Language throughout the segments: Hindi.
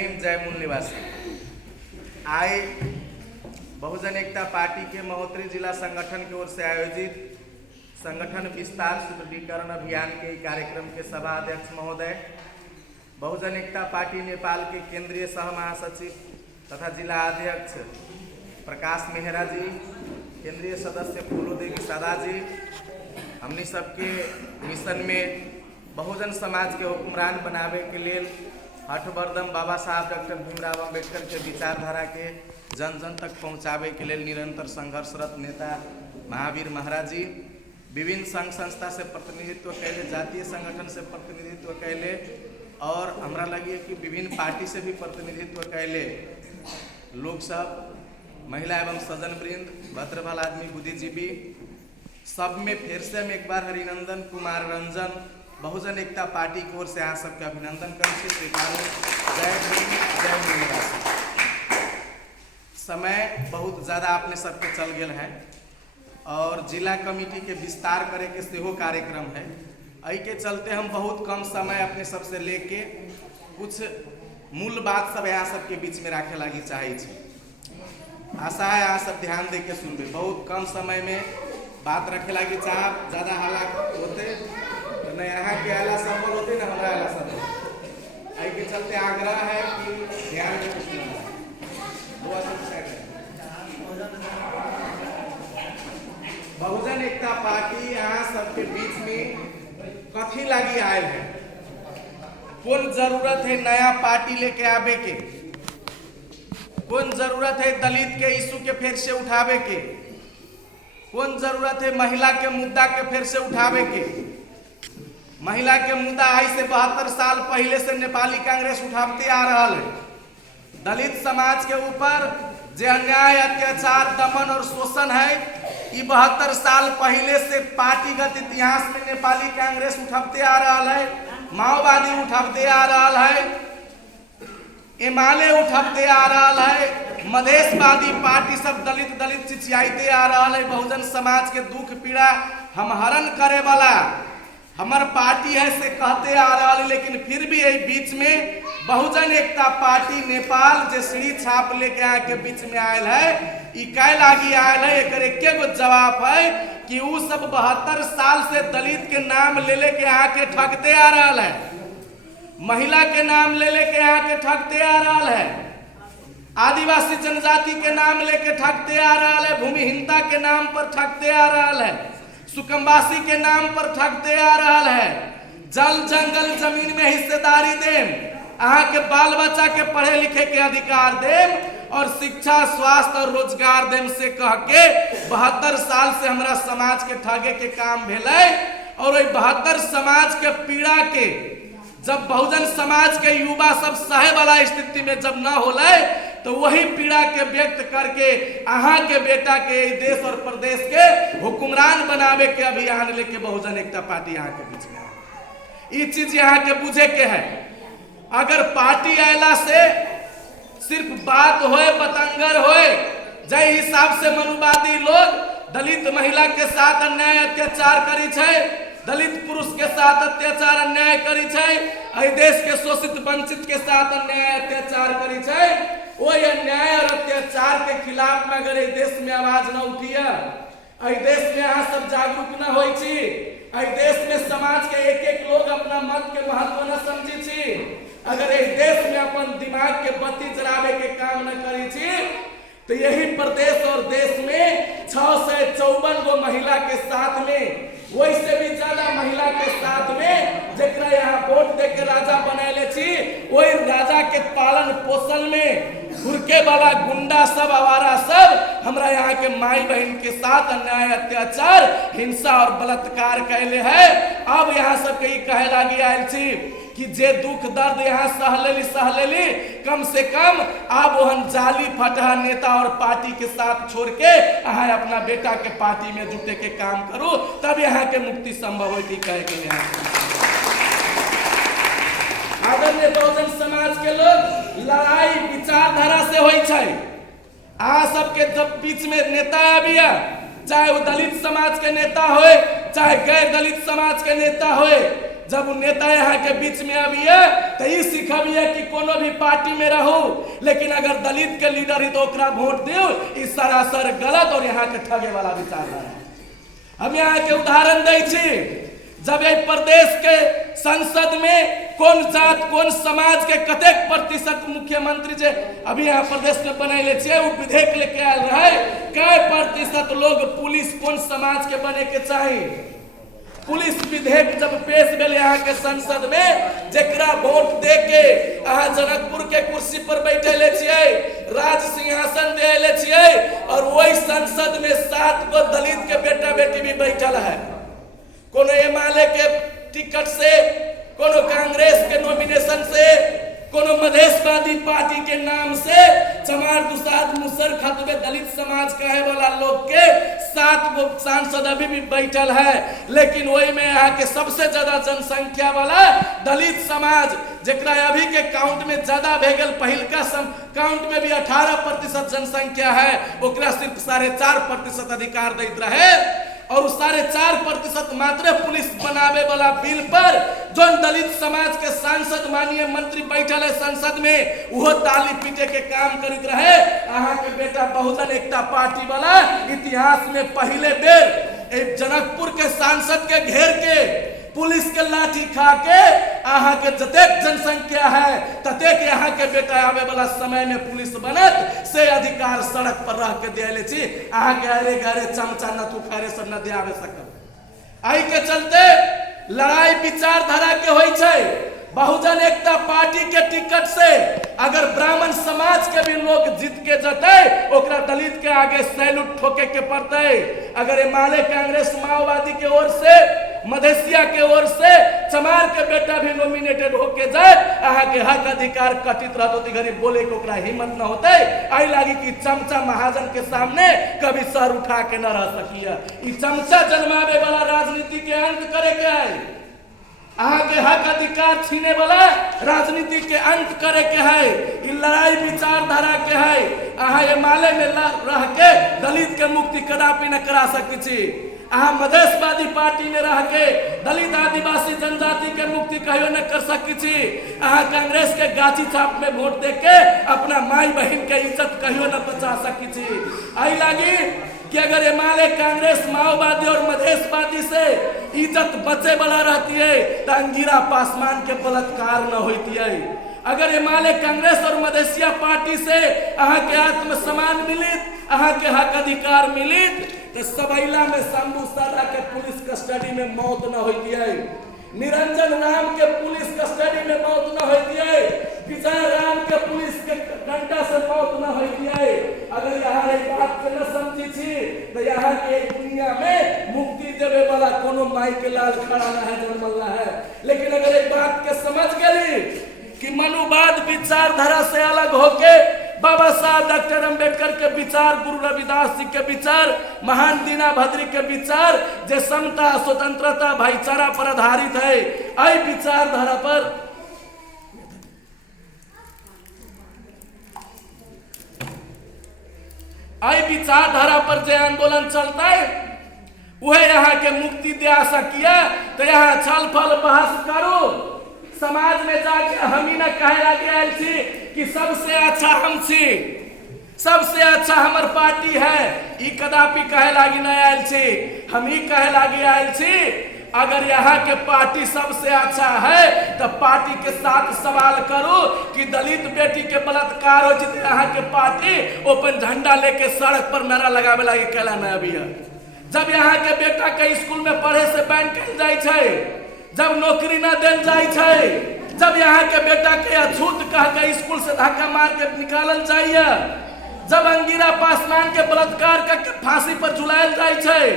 भीम, जय मूल निवासी। आज बहुजन एकता पार्टी के महोत्तरी जिला संगठन की ओर से आयोजित संगठन विस्तार सुदृढ़ीकरण अभियान के कार्यक्रम के सभा अध्यक्ष महोदय, बहुजन एकता पार्टी नेपाल के केंद्रीय सह महासचिव तथा जिला अध्यक्ष प्रकाश मेहरा जी, केंद्रीय सदस्य फूलो देवी सादा जी, हमने सबके मिशन में बहुजन समाज के हुक्मरान बनावे के लिए हठवर्धन बाबा साहब डॉक्टर भीमराव अम्बेडकर के विचारधारा के जन जन तक पहुँचावे के लिए निरंतर संघर्षरत नेता महावीर महाराज जी, विभिन्न संघ संस्था से प्रतिनिधित्व कैले, जातीय संगठन से प्रतिनिधित्व कैले और हमरा लगी कि विभिन्न पार्टी से भी प्रतिनिधित्व कैले लोग सब, महिला एवं सज्जन वृंद, भद्रभाल आदमी, बुद्धिजीवी, सब में फिर से हम एक बार हरिनंदन कुमार रंजन बहुजन एकता पार्टी की ओर से यहाँ सबके अभिनंदन करते स्वीकार। जय भीम, जय मूल निवासी। समय बहुत ज़्यादा अपने सबके चल गए हैं और जिला कमेटी के विस्तार करे के सेहो कार्यक्रम है। आई के चलते हम बहुत कम समय अपने सबसे लेके कुछ मूल बात सब यहाँ सबके बीच में रखे लगी चाहे। आशा है यहाँ सब ध्यान दे के सुनबे। बहुत कम समय में बात रखे लगी चाह ज़्यादा हालात होते तो न यहाँ के आला संबल होते न हमारा आला संबल। आई के चलते आग्रह है कि ध्यान में कुछ बहुजन एकता पार्टी यहाँ सबके बीच में कथी लगी आयल है, कौन जरूरत है नया पार्टी लेके आवे के, कौन जरूरत है दलित के इशू के फिर से उठावे के, कौन जरूरत है महिला के मुद्दा के फिर से उठावे के। महिला के मुद्दा आज से 72 साल पहले से नेपाली कांग्रेस उठाते आ रहा है। दलित समाज के ऊपर जो अन्याय, अत्याचार, दमन और शोषण है, ये 72 साल पहले से पार्टीगत इतिहास में नेपाली कांग्रेस उठाते आ रहा है, माओवादी उठाते आ रहा है, एमाले उठाते आ रहा है, मधेशवादी पार्टी सब दलित चिचियाते आ रहा है। बहुजन समाज के दुख पीड़ा हम हरण करे वाला हमार पार्टी है से कहते आ रहा है, लेकिन फिर भी यही बीच में बहुजन एकता पार्टी नेपाल जो सीढ़ी छाप लेके आके बीच में आयल है, इकाई लागी आयल है। एक गो जवाब है कि वो सब 72 साल से दलित के नाम ले लेके आके ठगते आ रहा है, महिला के नाम ले लेके आके ठगते आ रहा है, आदिवासी जनजाति के नाम लेके ठगते आ रहा है, भूमिहीनता के नाम पर ठगते आ रहा है, सुकमवासी के नाम पर ठगते आ रहा है। जल जंगल जमीन में हिस्सेदारी देम, अहाँ के बाल बच्चा के पढ़े लिखे के अधिकार देम और शिक्षा, स्वास्थ्य और रोजगार देम से कह के 72 साल से हमारा समाज के ठगे के काम भेले। और 72 समाज के पीड़ा के जब बहुजन समाज के युवा सब सहे वाला स्थिति में जब न होले तो वही पीड़ा के व्यक्त करके अहाँ के बेटा के देश और प्रदेश के हुक्मरान बनावे के अभियान लेके बहुजन एकता पार्टी यहाँ के बीच में है। ये चीज यहाँ के बुझे के है। अगर पार्टी आयला से सिर्फ बात होए, बतंगर होए, जय हिसाब से मनुवादी लोग दलित महिला के साथ अन्याय अत्याचार करी छे, दलित पुरुष के साथ अत्याचार अन्याय करी छे, देश के शोषित वंचित के साथ अन्याय अत्याचार करी छे, वो अन्याय और अत्याचार के खिलाफ में अगर देश में आवाज न उठिए, देश में यहाँ सब जागरूक न हो, देश में समाज के एक लोग अपना मत के महत्व न समझी छी, अगर इस देश में अपन दिमाग के बत्ती जलावे के काम न करी छी, तो यही प्रदेश और देश में 654 गो महिला के साथ में, वैसे भी ज्यादा महिला के साथ में जरा यहाँ वोट दे के राजा बनैले छी, वही राजा के पालन पोषण में घुरके वाला गुंडा सब, आवारा सब हमरा यहाँ के माई बहन के साथ अन्याय, अत्याचार, हिंसा और बलात्कार कैले है। अब यहाँ सब कही कहे लगी आयल छी कि जे दुख दर्द यहाँ सह लेली, कम से कम आप वहन जाली फटहा नेता और पार्टी के साथ छोड़ के अहाँ अपना बेटा के पार्टी में जुटे के काम करू, तब यहाँ के मुक्ति संभव होती कहे के यहाँ। आदरणीय बहुजन समाज के लोग लड़ाई विचारधारा से होई छे। आ सबके जब बीच में नेता आबिया, चाहे वो दलित समाज के नेता होए, चाहे गैर दलित समाज के नेता होए, जब नेता यहाँ के बीच में अबिए तो ये सिखबिए कि कोनो भी पार्टी में रहो, लेकिन अगर दलित के लीडर ही तो ओकरा वोट दियो, ई सरासर गलत और यहाँ के ठगे वाला विचारधारा है। हम यहाँ के उदाहरण दै छी, जब एक प्रदेश के संसद में कौन जात कौन समाज के कतेक प्रतिशत मुख्यमंत्री जे अभी यहाँ प्रदेश में बनैले छे वो विधेयक लेके आयल रहे, कै प्रतिशत लोग पुलिस कौन समाज के बने के चाहिए। पुलिस विधेयक जब पेश भेल यहाँ के संसद में, जेकरा वोट दे के अहाँ जनकपुर के कुर्सी पर बैठे छियै, राज सिंहासन दे छियै, और वही संसद में 7 गो दलित के बेटा बेटी भी बैठल है। कोनो एमएलए के टिकट से, कोनो कांग्रेस के नॉमिनेशन से, कोनो मधेशवादी पार्टी के नाम से चमार दुसाद मुसर खतबे दलित समाज कहे वाला लोग के 7 गो सांसद अभी भी बैठल है। लेकिन वही में यहाँ के सबसे ज्यादा जनसंख्या वाला दलित समाज, जेकरा अभी के काउंट में ज्यादा भेगल, पहिलका काउंट में भी 18% जनसंख्या है, ओकरा सिर्फ 4.5% अधिकार दैत रहे, और 4.5% मात्र पुलिस बनावे वाला बिल पर जो दलित समाज के सांसद माननीय मंत्री बैठल है संसद में, वो ताली पीटे के काम करित रहे। अहाँ के बेटा बहुजन एकता पार्टी वाला इतिहास में पहले बेर एक जनकपुर के सांसद के घेर के पुलिस के लाठी खा के अहाँ के जतेक जनसंख्या है ततेक यहाँ के बेटा आवे वाला समय में पुलिस बनत से अधिकार सड़क पर रह के दिले छी। अहाँ के अरे गरे चमचा न तू खरे सब न दे आवे सकल। आई के चलते लड़ाई विचारधारा के होई छै। बहुजन एकता पार्टी के टिकट से अगर ब्राह्मण समाज के भी लोग जीत के जते, ओकरा दलित के आगे सैल्यूट ठोके के पड़ते। अगर एमाले कांग्रेस माओवादी के ओर से, मधेसिया के ओर से चमार के बेटा भी नॉमिनेटेड होके जाए, अहाँ के हक अधिकार कटित रहते घड़ी बोले के ओकरा हिम्मत न होते। आई लागी कि चमचा महाजन के सामने कभी सर उठा के न रह सकिया। ई चमचा जन्मावे वाला राजनीति के अंत करे के है। अहाँ के हक अधिकार छीने वाला राजनीति के अंत करे के है। ई लड़ाई विचारधारा के है। अहाँ एमाले में रह के दलित के मुक्ति कदापि न करा सकी छी। अहाँ मधेशवादी पार्टी में रह के दलित आदिवासी जनजाति के मुक्ति कहियो न कर सकी छी। अहाँ कांग्रेस के गाछी छाप में वोट दे के अपना माई बहन के इज्जत कहियो न बचा सकी छी। आई लागी कि अगर एमाले कांग्रेस माओवादी और मधेशवादी से इज्जत बचे वाला रहती है तो अंगिरा पासवान के बलात्कार न होती है। अगर एमाले कांग्रेस और मधेसिया पार्टी से अहाँ के आत्मसम्मान मिलित, अहाँ के हक अधिकार मिलित, तो सबैला में शंभू सादा के पुलिस कस्टडी में मौत न होती है। निरंजन राम के पुलिस कस्टडी में मौत न होती है। विजय राम के पुलिस के डंडा से मौत न होती है। अगर यहाँ एक बात के न समझी थी तो यहाँ के दुनिया में मुक्ति देवे वाला कोनो माई के लाल खड़ा न है, जन्मल न है। लेकिन अगर एक बात के समझ गई कि मनुवाद विचारधारा से अलग होके बाबा साहब डॉक्टर अंबेडकर के विचार, गुरु रविदास जी के विचार, महान दीना भद्री के विचार, जे समता, स्वतंत्रता, भाईचारा पर आधारित है, आई विचारधारा पर जे आंदोलन चलता है वह यहाँ के मुक्ति दे सकिया। तो यहाँ छल फल बहस करो, समाज में जाके हम ही न कहे लगे आयल छी कि सबसे अच्छा हम छी, सबसे अच्छा हमार पार्टी है। ई कदापि कहे लागी न आयल छी, हम ही कहे लागी आयल छी। अगर यहाँ के पार्टी सबसे अच्छा है तो पार्टी के साथ सवाल करो कि दलित बेटी के बलात्कार हो जितने यहाँ के पार्टी ओपन झंडा लेके सड़क पर नारा लगावे लागी कैला न अभी है। जब यहाँ के बेटा के स्कूल में पढ़े से बैन कल जाए, जब नौकरी न देल जाए, जब यहाँ के बेटा के अछूत कह के स्कूल से धक्का मार के निकालल जाइए, जब अंगिरा पासवान के बलात्कार करके फांसी पर झुलायल जाए,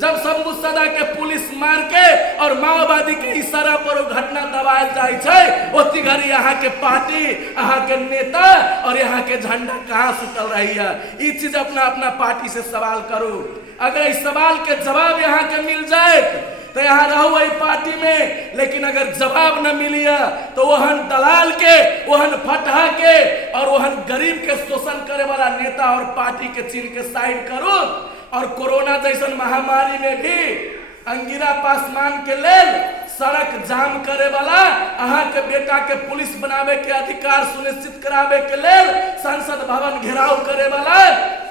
जब शंभू सदा के पुलिस मार के और माओवादी के इशारा पर घटना दबायल जाए, उसी घड़ी यहाँ के पार्टी, यहाँ के नेता और यहाँ के झंडा कहाँ सुतल रही है। ये चीज अपना अपना पार्टी से सवाल करो। अगर इस सवाल के जवाब यहाँ के मिल जाए तो यहाँ रहो वही पार्टी में। लेकिन अगर जवाब न मिलिया तो वहन दलाल के, वहन फटहा के और वहन गरीब के शोषण करे वाला नेता और पार्टी के चिन्ह के साइड करो। और कोरोना जैसन महामारी में भी अंगिरा पासवान के लेल सड़क जाम करे वाला, अहाँ के बेटा के पुलिस बनावे के अधिकार सुनिश्चित करावे के लेल संसद भवन घेराव करे वाला,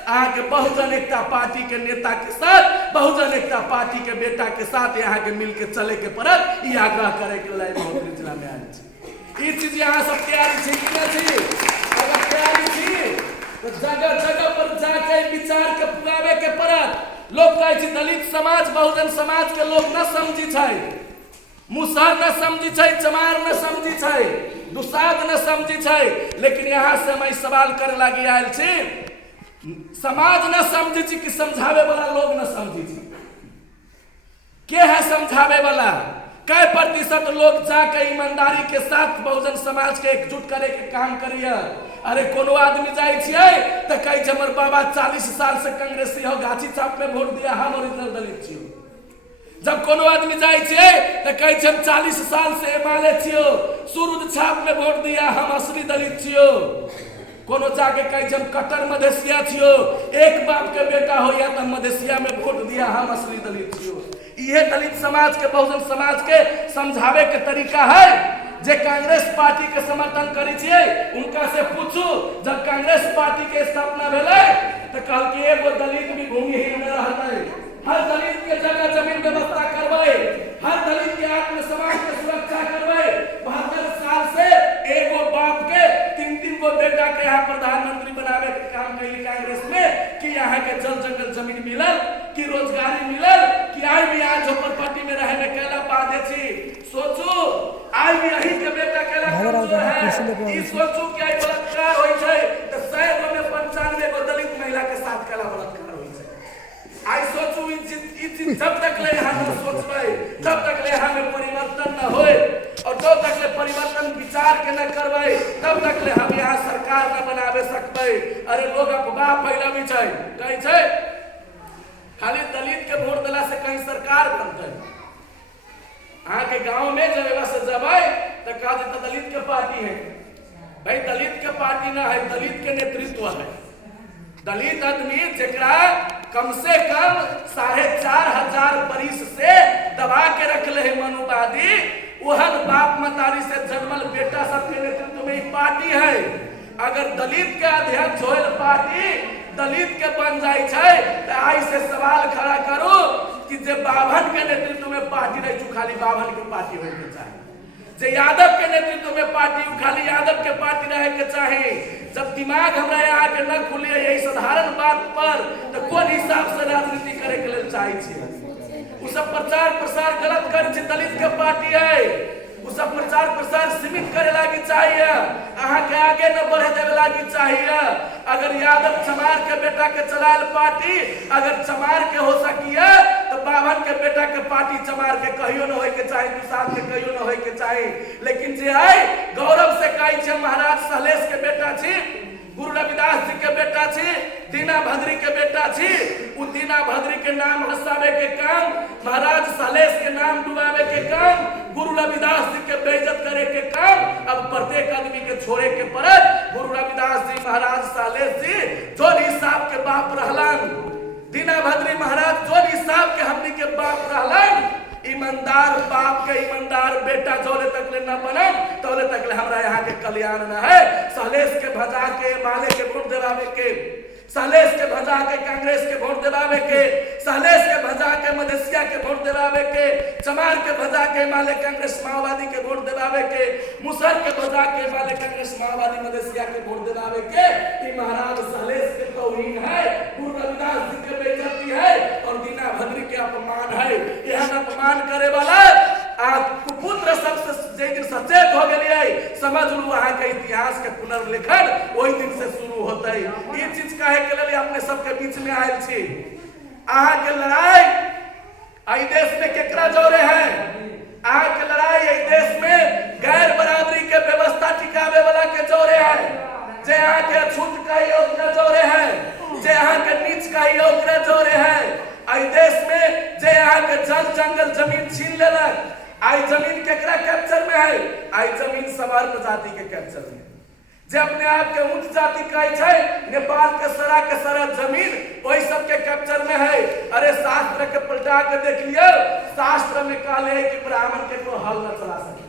अहाँ के बहुजन एकता पार्टी के नेता के साथ, बहुजन एकता पार्टी के बेटा के साथ यहाँ के मिल के चले के पड़त, ई आग्रह करे के लिए महोदय जिला में आयल छी। ई चीज यहाँ सब तैयारी छी कि नहीं छी? अगर तैयारी छी तो जगह जगह पर जाके विचार के पुरावे के पड़त। लोग कहे छी दलित समाज बहुजन समाज के लोग न समझी छै, मुसहर न समझी छै, चमार न समझी छै, दुसाद न समझी छै, लेकिन यहाँ से मैं सवाल करे लागी आयल छी, समाज न समझी छी कि समझावे वाला लोग न समझी छी? के है समझावे वाला? कै प्रतिशत लोग जाके ईमानदारी के साथ बहुजन समाज के एकजुट करे के काम करिए? अरे कोनो आदमी जाए छिए तो कहे छै हमर बाबा 40 साल से कांग्रेसी हो, गाछी छाप में वोट दिया, हम ओरिजिनल दलित छियो। जब कोनो आदमी जाए छिए तो कहे छै हम 40 साल से एमाले छियो, सुरुद छाप में वोट दिया, हम असली दलित छियो। कोनो जाके कहे हम कट्टर मधेसिया छियो, एक बाप के बेटा हो या तो मधेसिया में वोट दिया, हम असली दलित छियो। ये दलित समाज के बहुजन समाज के समझावे के तरीका है। जे कांग्रेस पार्टी के समर्थन करे छिए उनका से पूछू, जब कांग्रेस पार्टी के स्थापना भेले तो कहल कि एगो दलित भी भूमिहीन में रहते, हर दलित के जगह जमीन व्यवस्था करवाए, हर दलित के आत्म समाज के सुरक्षा करवाए। 72 साल से एगो बाप के 3-3 गो बेटा के यहाँ प्रधानमंत्री बनावे के काम कैली कांग्रेस में, कि यहाँ के जल जंगल जमीन मिलल, कि रोजगारी मिलल, कि आज भी यहाँ झोपड़पट्टी में रहे में केला पा दे छी। सोचू आज भी यही के बेटा केला कमजोर है, ई सोचू कि आई बलात्कार होई छै तो 100 गो में 95 गो दलित महिला के साथ केला बलात्कार होई छै। आई सोचू ई चीज जब तक ले हम सोचबै तब तक ले हमें परिवर्तन न होए, और जब तक ले परिवर्तन विचार के न करबै तब तक ले हम यहाँ सरकार न बनावे सकबै। अरे लोग अफवाह फैलावी छै, कहे छै खाली दलित के वोट दिला से कहीं सरकार बनते। अहाँ के गांव में जब से जबै तो कहा जाता दलित के पार्टी है। भाई दलित के पार्टी ना है, दलित के नेतृत्व है। दलित आदमी जरा कम से कम 4500 बरिस से दबा के रखले है मनुवादी, वहन बाप मतारी से जन्मल बेटा सबके नेतृत्व में ही पार्टी है। अगर दलित के अध्यक्ष होल पार्टी दलित के बन जाए छै तो आई से सवाल खड़ा करू कि जे बाभन के नेतृत्व में पार्टी रही छू खाली बाभन के पार्टी होय के चाहिए, जे यादव के नेतृत्व में पार्टी खाली यादव के पार्टी रहे के चाहिए। जब दिमाग हमरा यहाँ के न खुले यही साधारण बात पर तो कौन हिसाब से राजनीति करे के लिए चाहे छी? उ सब प्रचार प्रसार गलत करे छी, दलित के पार्टी है, उ सब प्रचार प्रसार सीमित करे लागी चाहिए, अहाँ के आगे न बढ़े देवे लागी चाहिए। अगर यादव चमार के बेटा के चलाल पार्टी अगर चमार के हो सकिए तो बाभन के बेटा के पार्टी चमार के कहियो न होय के चाहिए, दुसाद के कहियो न होय के चाहिए। लेकिन जे है गौरव से कहे छै महाराज सहलेश के बेटा छी, गुरु रविदास जी के बेटा छी, दीना भद्री के बेटा छी, उ दीना भद्री के नाम हंसावे के काम, महाराज सहलेश के नाम डुबावे के काम, गुरु रविदास जी के बेइज्जत करे के काम अब प्रत्येक आदमी के छोड़े के पड़त। गुरु रविदास जी महाराज सहलेश जी जो हिसाब के बाप रहलन, दीना भद्री महाराज जो हिसाब के हमनी के बाप रहलन, ईमानदार बाप के ईमानदार बेटा जोले तक ले न बनम तोले तक ले हमरा यहाँ के कल्याण न है। सहलेश के भजा के माले के वोट दिलावे के, सहलेश के भजा के कांग्रेस के वोट दिलावे के, सहलेश के भजा के मधेसिया के वोट दिलावे के, चमार के भजा के माले कांग्रेस माओवादी के वोट दिलावे के, मुसहर के भजा के माले कांग्रेस माओवादी मधेसिया के वोट दिलावे के, ई महाराज सहलेश के तौहीन है, गुरु रविदास जी के बेइज्जती है और दीना भद्री के अपमान है। यह अपमान करे वाला आज कुपुत्र सबसे जे दिन सचेत हो गेलिए समझ लू वहां के इतिहास के पुनर्लेखन वही दिन से शुरू होते। ये चीज कहे के लिए अपने सबके बीच में आयल छी। अहाँ के लड़ाई आई देश में केकरा जोरे है? अहाँ के लड़ाई आई देश में गैर बराबरी के व्यवस्था टिकावे वाला के जोरे है। जे अहाँ के छूट कही ओकरा जोरे है, जे अहाँ के नीच कही ओकरा जोरे है। आई देश में जे अहाँ के जल जंगल जमीन छीन लेलक, आई जमीन केकरा कैप्चर में है? आई जमीन सवर्ण जाति के कैप्चर में। जे अपने आप के उच्च जाति कहे छै, नेपाल के सारा जमीन वही सबके कैप्चर में है। अरे शास्त्र के पलटा के देख लियो, शास्त्र में कहले है कि ब्राह्मण केकरो हल न चला सके,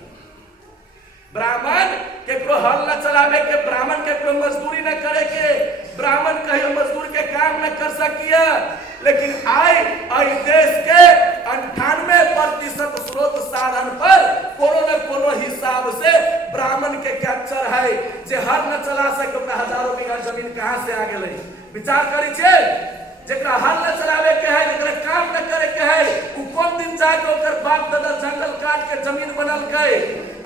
ब्राह्मण केकरो हल न चलावे के, ब्राह्मण केकरो मजदूरी न करे के, ब्राह्मण कहियो मजदूर के काम न कर सकिए। लेकिन आई देश के 98% स्रोत साधन पर कोनो न कोनो हिसाब से ब्राह्मण के कैप्चर है। जे हल न चला सके ओकरा हजारों बीघा जमीन कहां से आ गेलै? विचार करी छे, जेकरा हल न चलावे के है, जेकरा काम न करे के है, उ कोन दिन जाके ओकर बाप दादा जंगल काट के जमीन बनल के?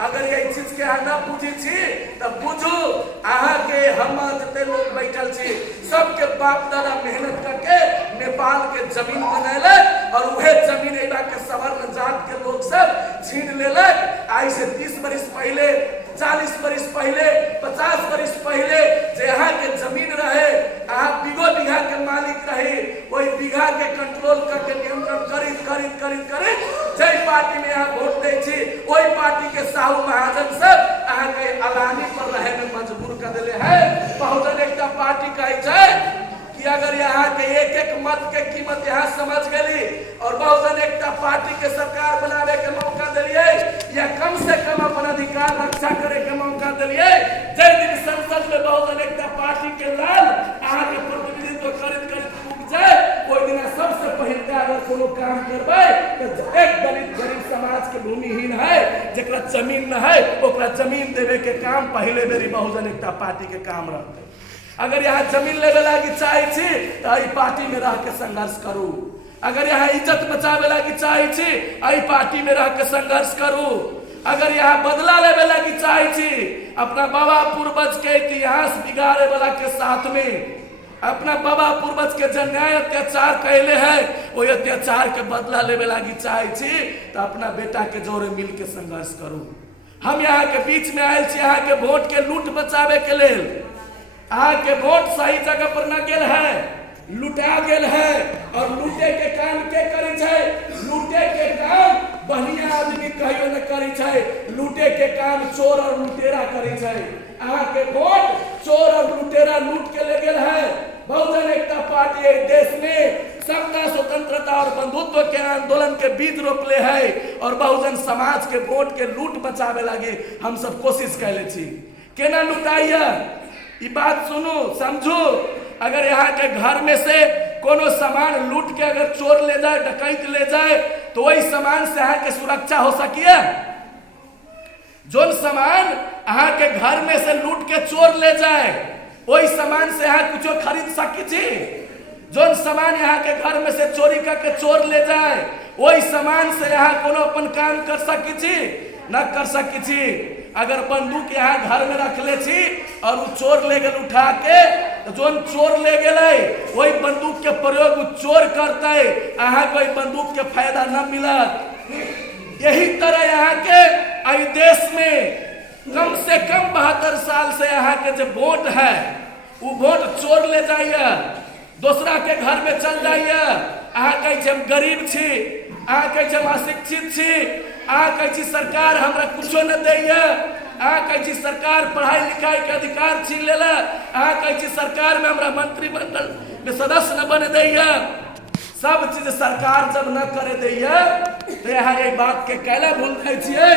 अगर ये चीज के अहाँ न बुझी छी तब बुझू, अहाँ के हम जते लोग बैठल छी सबके बाप दादा मेहनत करके नेपाल के जमीन बनैलक और उहे जमीन एबा के सवर्ण जात के लोग सब छीन लेलक। आज से 30 वर्ष पहले, 40 वर्ष पहले, 50 वर्ष पहले जे यहाँ के जमीन रहे, अहाँ बीघा के मालिक रहे, वही बीघा के कंट्रोल करके नियंत्रण करीत जय पार्टी में यहाँ वोट दे छी, वही पार्टी के साहू महाजन सब अहाँ के अलानी पर रहे में मजबूर कर दिले है। बहुजन एकता पार्टी कहे छै कि अगर यहाँ के एक मत के कीमत यहाँ समझ गई और बहुजन एकता पार्टी के सरकार बनावे के मौका दिलिए या कम से कम अपन अधिकार रक्षा करे के मौका दिलिए, जय दिन संसद में बहुजन एकता पार्टी के लाल अहाँ के प्रतिनिधित्व करित उग जाए, कोई दिन सबसे पहले अगर कोनो काम करबे तो एक दलित गरीब समाज के भूमिहीन है, जेकरा जमीन न है ओकरा जमीन देवे के काम पहले बेरी बहुजन एकता पार्टी के काम रहते। अगर यहाँ जमीन लेवे लागी चाहे छी तो ई पार्टी में रह के संघर्ष करू, अगर यहाँ इज्जत बचावे लागी चाहे छी ई पार्टी में रह के संघर्ष करू, अगर यहाँ बदला लेवे लागी चाहे छी अपना बाबा पूर्वज के इतिहास बिगाड़े वाला के साथ में, अपना बाबा पूर्वज के जो न्याय अत्याचार कहले है वो अत्याचार के बदला लेवे लागी चाहे छी तो अपना बेटा के जोरे मिल के संघर्ष करू। हम यहाँ के बीच में आयल छी यहाँ के वोट के लूट बचावे के लेल, अहाँ के वोट सही जगह पर न गेल है, लुटा गेल है और लूटे के काम के करे छै? लूटे के काम बढ़िया आदमी कहियो न करे छै, लूटे के काम चोर और लुटेरा करे छै। अहाँ के वोट चोर और लुटेरा लूट के ले गेल है। बहुजन एकता पार्टी देश में सबका स्वतंत्रता और बंधुत्व के आंदोलन के बीज रोपले है और बहुजन समाज के वोट के लूट बचावे लगे हम सब कोशिश कैले छी। केना लुटाइया ई बात सुनू समझू, अगर यहाँ के घर में से कोनो सामान लूट के अगर चोर ले जाए, डकैत ले जाए तो वही सामान से यहाँ के सुरक्षा हो सकिए? जो सामान अहाँ के घर में से लूट के चोर ले जाए वही सामान से यहाँ कुछ खरीद सकी छी? जो सामान यहाँ के घर में से चोरी करके चोर ले जाए वही सामान से यहाँ कोनो अपन काम कर सकी छी? न कर सकी छी। अगर बंदूक यहाँ घर में रख ले छी और वो चोर ले गए उठा के, तो जो चोर ले गए वही बंदूक के प्रयोग चोर करते, अहाँ कोई बंदूक के फायदा न मिलत। यही तरह यहाँ के देश में कम से कम 72 साल से यहाँ के जो वोट है वो वोट चोर ले जाइए, दूसरा के घर में चल जाइए। अहाँ कहे हम गरीब छी, अहाँ कहे हम अशिक्षित छी, अहाँ कहे सरकार हमरा कुछो न दैया, अहाँ कहे सरकार पढ़ाई लिखाई के अधिकार छीन लेला, अहाँ कहे सरकार में हमरा मंत्रिमंडल में सदस्य न बने दैया। सब चीज सरकार जब न करे दैया तो यहाँ एक बात के कहला भूल जाए छिए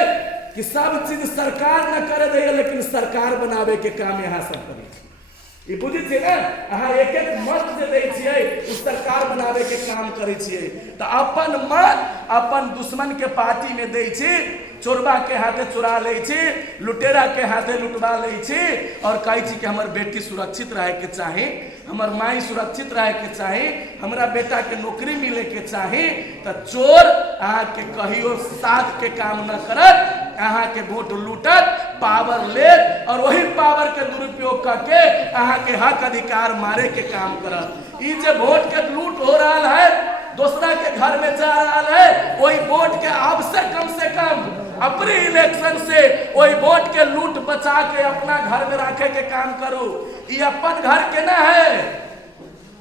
कि सब चीज सरकार न करे दैया लेकिन सरकार बनावे के काम यहाँ सब करे। ये बुझी छे ना, अहाँ एक मत जे दै छिए उस सरकार बनावे के काम करे छिए तो अपन मत अपन दुश्मन के पार्टी में दै छी, चोरबा के हाथे चुरा ले छी, लुटेरा के हाथे लुटवा ले छी और कहे छी कि हमर बेटी सुरक्षित रहे के चाहे, हमर माई सुरक्षित रहे के चाहे, हमरा बेटा के नौकरी मिले के चाहे। तो चोर अहाँ के कहियो साथ के काम न करत, अहाँ के वोट लूटत, पावर ले और वही पावर के दुरुपयोग करके अहाँ के हक अधिकार मारे के काम करत। ई जे वोट के लूट हो रहा है, दूसरा के घर में जा रहा है, वही वोट के अब से कम अपने इलेक्शन से वही वोट के लूट बचा के अपना घर में रखे के काम करू। ये अपन घर केना है,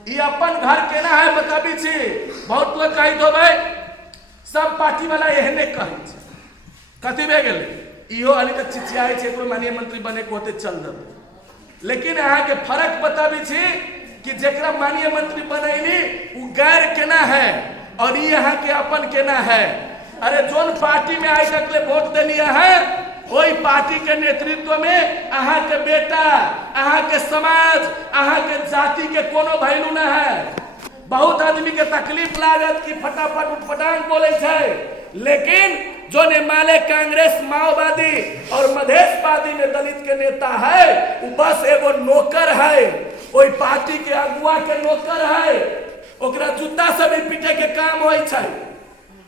ये अपन घर केना है बताबी छी। बहुत लोग कही दो भाई सब पार्टी वाला एहने कहे कथी भे गेले, इहो अली तक चिचियाए छे कोई माननीय मंत्री बने को होते चल दब। लेकिन यहाँ के फर्क बताबी छी कि जेकरा माननीय मंत्री बनैली वो गैर केना है और ये यहाँ के अपन केना है। अरे जोन पार्टी में आज तक ले वोट देलिए है वही पार्टी के नेतृत्व में अहाँ के बेटा, अहाँ के समाज, अहाँ के जाति के कोनो वैल्यू न है। बहुत आदमी के तकलीफ लागत कि फटाफट उठपटांग बोले छे, लेकिन जो नेमाले कांग्रेस माओवादी और मधेशवादी में दलित के नेता है वो बस एगो नौकर है, वही पार्टी के अगुआ के नौकर है, ओकरा जूता से भी पीटे के काम होई छे।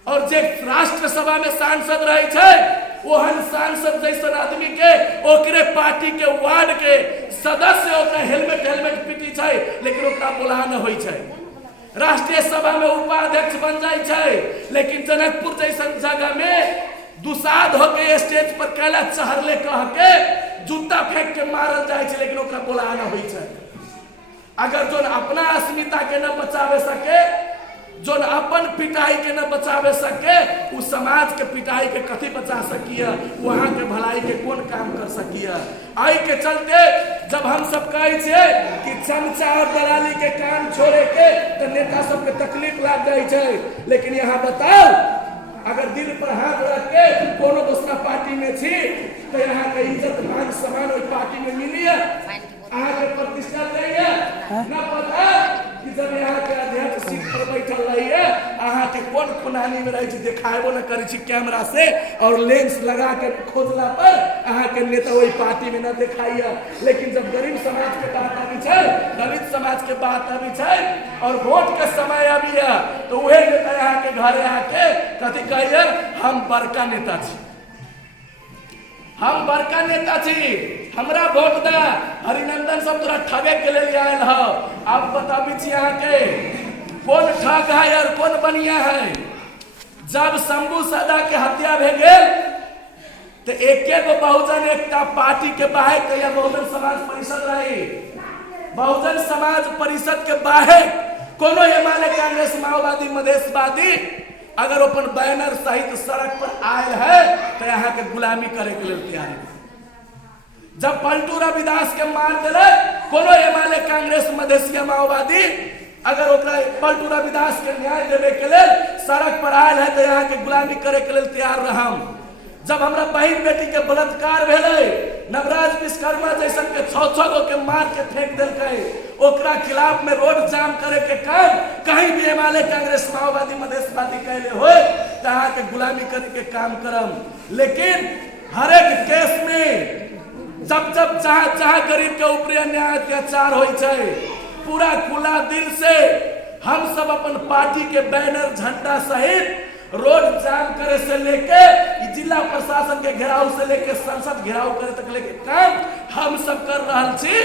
और जे राष्ट्र सभा में सांसद रहे छे ओहन सांसद जैसन आदमी के ओकरे पार्टी के वार्ड के सदस्य ओकरा हेलमेट पीटी छे, लेकिन ओकरा बोला न होई छे। राष्ट्रीय सभा में उपाध्यक्ष बन जाए छे, लेकिन जनकपुर जैसन जगह में दुसाध होके स्टेज पर कैला चहरले कह के जूता फेंक के मारल जाए छे, लेकिन ओकरा बोला न होई छे। अगर जोन अपना अस्मिता के न बचावे सके, जोन अपन पिटाई के न बचावे सके, उस समाज के पिटाई के कथी बचा सकिया, वहां के भलाई के कौन काम कर सकिया। आई के चलते जब हम सब कहे छे कि चमचा और दलाली के काम छोड़े के तो नेता सब के तकलीफ लाग जाए छे, लेकिन यहाँ बताओ अगर दिल पर हाथ रख के कोनो दूसरा पार्टी में छी तो यहाँ के इज्जत मान सम्मान उस पार्टी में मिली है, अहाँ के प्रतिष्ठा चाहिए न पता कि जब यहाँ के अध्यक्ष सीट पर बैठल रही है अहाँ के कौन खुनानी में रही दिखाबो न करे छी कैमरा से और लेंस लगा के खोजला पर अहाँ के नेता वही पार्टी में न दिखाइए। लेकिन जब गरीब समाज के बात आबी छे, दलित समाज के बात आबी छे और वोट के समय आबी है तो वही नेता यहाँ के घरे आके कथी कहिए हम बड़का नेता छी, हम बड़का नेता छी, हमरा वोट दा, हरिनंदन सब तोरा ठगे के लिए आयल हो। अब बताबी छी यहाँ के कौन ठग है और कौन बनिया है। जब शंभू सदा के हत्या भे गेल तो एके गो बहुजन एकता पार्टी के बाहे कहिया बहुजन समाज परिषद रही, बहुजन समाज परिषद के बाहे कोनो हिमालय कांग्रेस माओवादी मधेशवादी अगर अपन बैनर सहित सड़क पर आयल है तो यहाँ के गुलामी करे के लिए तैयार है। जब पलटू रविदास के मार दिले कोनो हिमालय कांग्रेस मधेसिया माओवादी अगर ओकरा पलटू रविदास के न्याय देवे के लिए सड़क पर आयल है तो यहाँ के गुलामी करे के लिए तैयार रहम। जब हमरा बहन बेटी के बलात्कार भेले, नवराज विश्वकर्मा जैसन के 6-6 गो के मार के फेंक देलकै, ओकरा खिलाफ में रोड जाम करे के काम कहीं भी हिमालय कांग्रेस माओवादी मधेशवादी कहले हो तो यहाँ के गुलामी करे के काम करम। लेकिन हर एक केस में जब जब जहाँ गरीब के ऊपर अन्याय अत्याचार हो पूरा खुला दिल से हम सब अपन पार्टी के बैनर झंडा सहित रोड जाम करे से लेके जिला प्रशासन के घेराव से लेके संसद घेराव करे तक लेके काम हम सब कर रहा छी।